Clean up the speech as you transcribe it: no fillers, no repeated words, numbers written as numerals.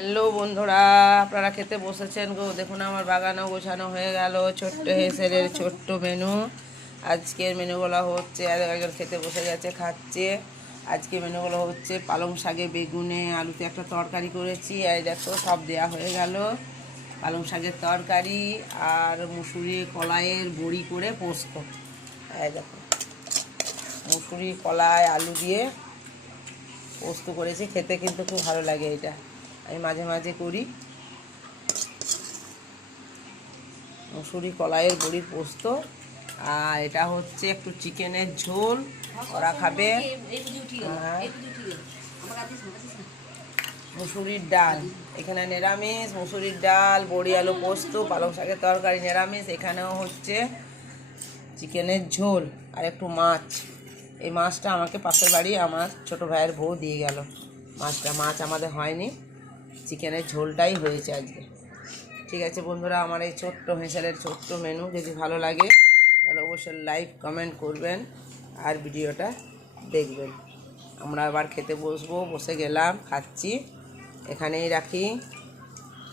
Hello বন্ধুরা, আপনারা খেতে বসেছেন গো। দেখুন আমার বাগানও গোছানো হয়ে গেল। ছোট্ট হেসেলের ছোট্ট মেনু। আজকের মেনুগুলো হচ্ছে, আর একজন খেতে বসে গেছে, খাচ্ছে। আজকে মেনুগুলো হচ্ছে পালং শাকে বেগুনে আলুতে একটা তরকারি করেছি। আর দেখো সব দেয়া হয়ে গেল। পালং শাকের তরকারি আর মুসুরি কলাইয়ের বড়ি করে পোস্ত। এই দেখো মুসুরি কলাই আলু দিয়ে পোস্ত করেছি, খেতে কিন্তু খুব ভালো লাগে। এটা আমি মাঝে মাঝে করি। মুসুরি কলাইয়ের বড়ির পোস্ত। আর এটা হচ্ছে একটু চিকেনের ঝোল, ওরা খাবে। মুসুরির ডাল, এখানে নিরামিষ। মুসুরির ডাল, বড়ি আলু পোস্ত, পালং শাকের তরকারি নিরামিষ। এখানেও হচ্ছে চিকেনের ঝোল আর একটু মাছ। এই মাছটা আমাকে পাশের বাড়ি আমার ছোট ভাইয়ের বউ দিয়ে গেল। মাছ আমাদের হয়নি, চিকেনের ঝোলটাই হয়েছে আজকে। ঠিক আছে বন্ধুরা, আমার এই ছোট্ট হেঁসেলের ছোট্ট মেনু যদি ভালো লাগে তাহলে অবশ্যই লাইক কমেন্ট করবেন আর ভিডিওটা দেখবেন। আমরা আবার খেতে বসবো, বসে গেলাম, খাচ্ছি। এখানেই রাখি।